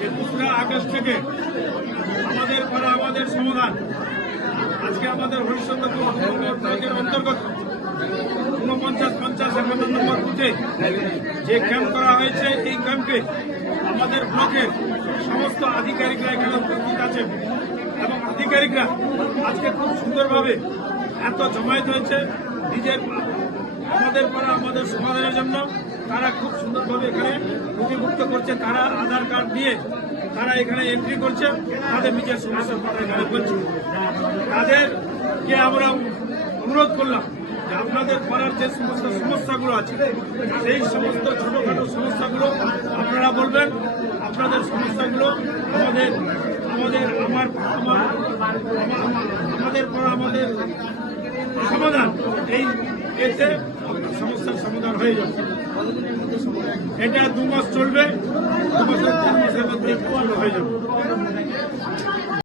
২১শে আগস্ট থেকে আমাদের পাড়া আমাদের সমাধান আজকে আমাদের হরিশ্চন্দ্রপুর ব্লকের অন্তর্গত ৪৯-৫০ নম্বর বুথে যে ক্যাম্প করা হয়েছে, এই ক্যাম্পে আমাদের ব্লকের সমস্ত আধিকারিকরা এখানে উপস্থিত আছেন এবং আধিকারিকরা আজকে খুব সুন্দরভাবে এত জমায়েত হয়েছে নিজের আমাদের পাড়া আমাদের সমাধানের জন্য। তারা খুব সুন্দরভাবে এখানে নথিভুক্ত করছে, তারা আধার কার্ড নিয়ে তারা এখানে এন্ট্রি করছে, তাদের নিজের সমস্যার কথা এখানে বলছে। তাদেরকে আমরা অনুরোধ করলাম যে আপনাদের পাড়ার যে সমস্ত সমস্যাগুলো আছে সেই সমস্ত ছোটখাটো সমস্যাগুলো আপনারা বলবেন। আপনাদের সমস্যাগুলো আমাদের আমাদের আমার আমাদের পাড়া আমাদের সমাধান এই এতে সমস্যার সমাধান হয়ে যাবে। এটা 2 মাস চলবে, 2 মাসের 3 মাসের মধ্যে পূর্ণ হয়ে যাবে।